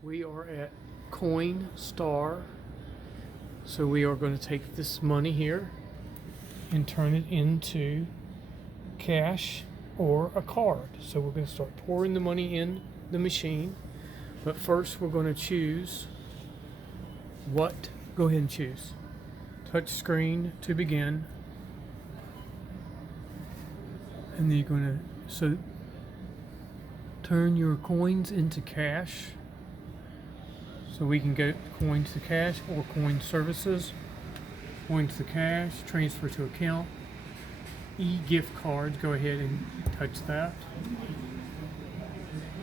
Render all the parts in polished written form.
We are at Coinstar, so we are going to take this money here and turn it into cash or a card. So we're going to start pouring the money in the machine, but first we're going to choose what. Go ahead and choose. Touch screen to begin, and then you're going to turn your coins into cash. So we can go coins to cash or coin services, coins to cash, transfer to account, eGift cards, go ahead and touch that.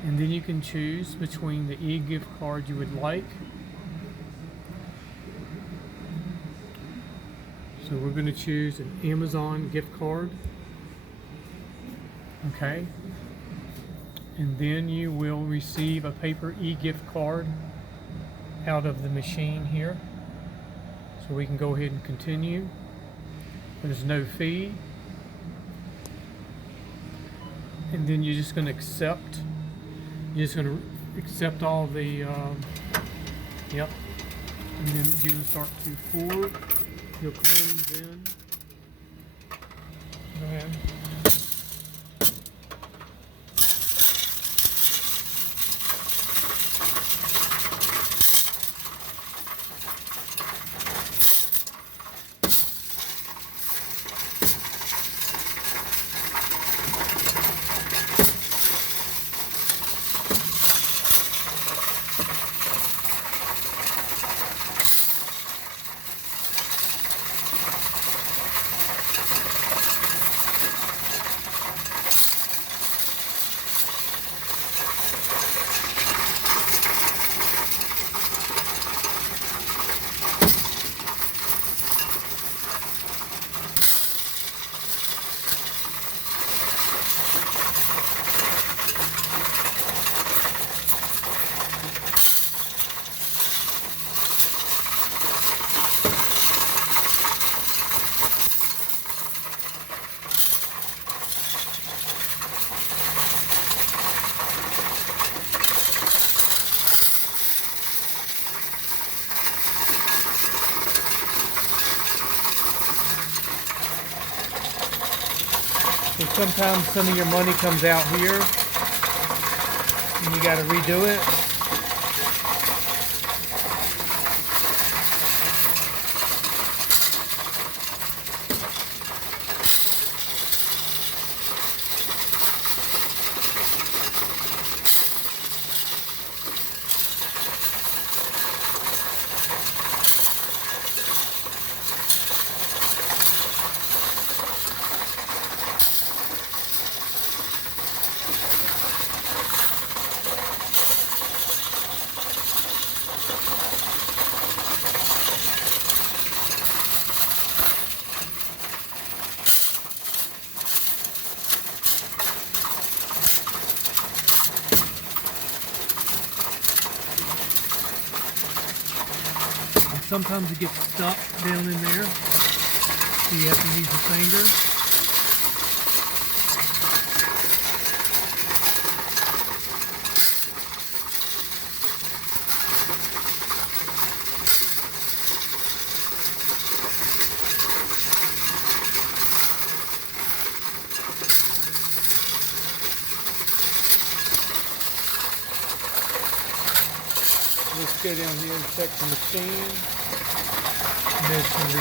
And then you can choose between the eGift card you would like. So we're going to choose an Amazon gift card. Okay. And then you will receive a paper eGift card out of the machine here. So we can go ahead and continue. There's no fee. And then you're just going to accept. You're just going to accept all the, yep. And then you're going to start to pour your coins in. Go ahead. So sometimes some of your money comes out here and you got to redo it. Sometimes it gets stuck down in there, so you have to use your finger. Let's go down here and check the machine. And there's some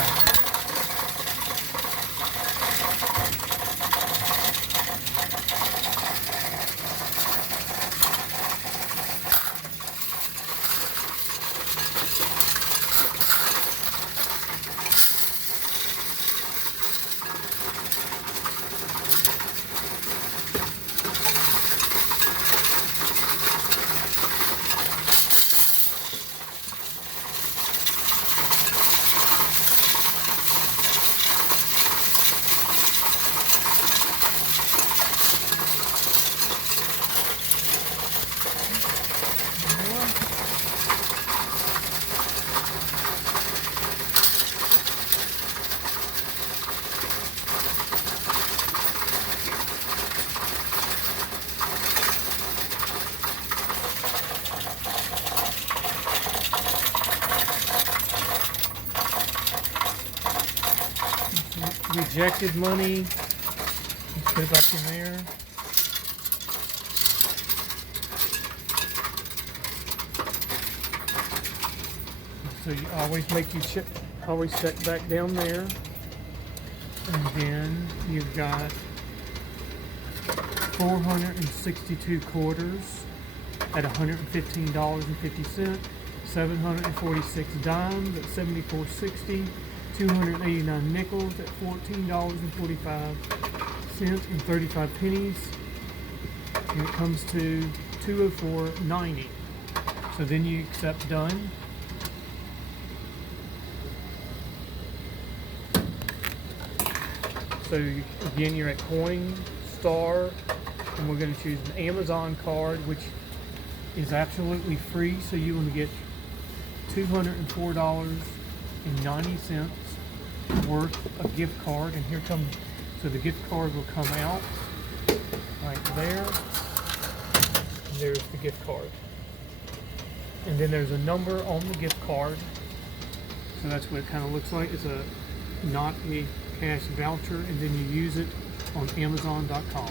rejected money. Let's put it back in there. So you always make your chip, always set back down there. And then you've got 462 quarters at $115.50, 746 dimes at $74.60, 289 nickels at $14.45, and 35 pennies, and it comes to $204.90. So then you accept done. So again, you're at Coinstar, and we're going to choose an Amazon card, which is absolutely free. So you want to get $204.90 worth of gift card, and here comes. So the gift card will come out right there. And there's the gift card, and then there's a number on the gift card. So that's what it kind of looks like. It's not a cash voucher, and then you use it on Amazon.com.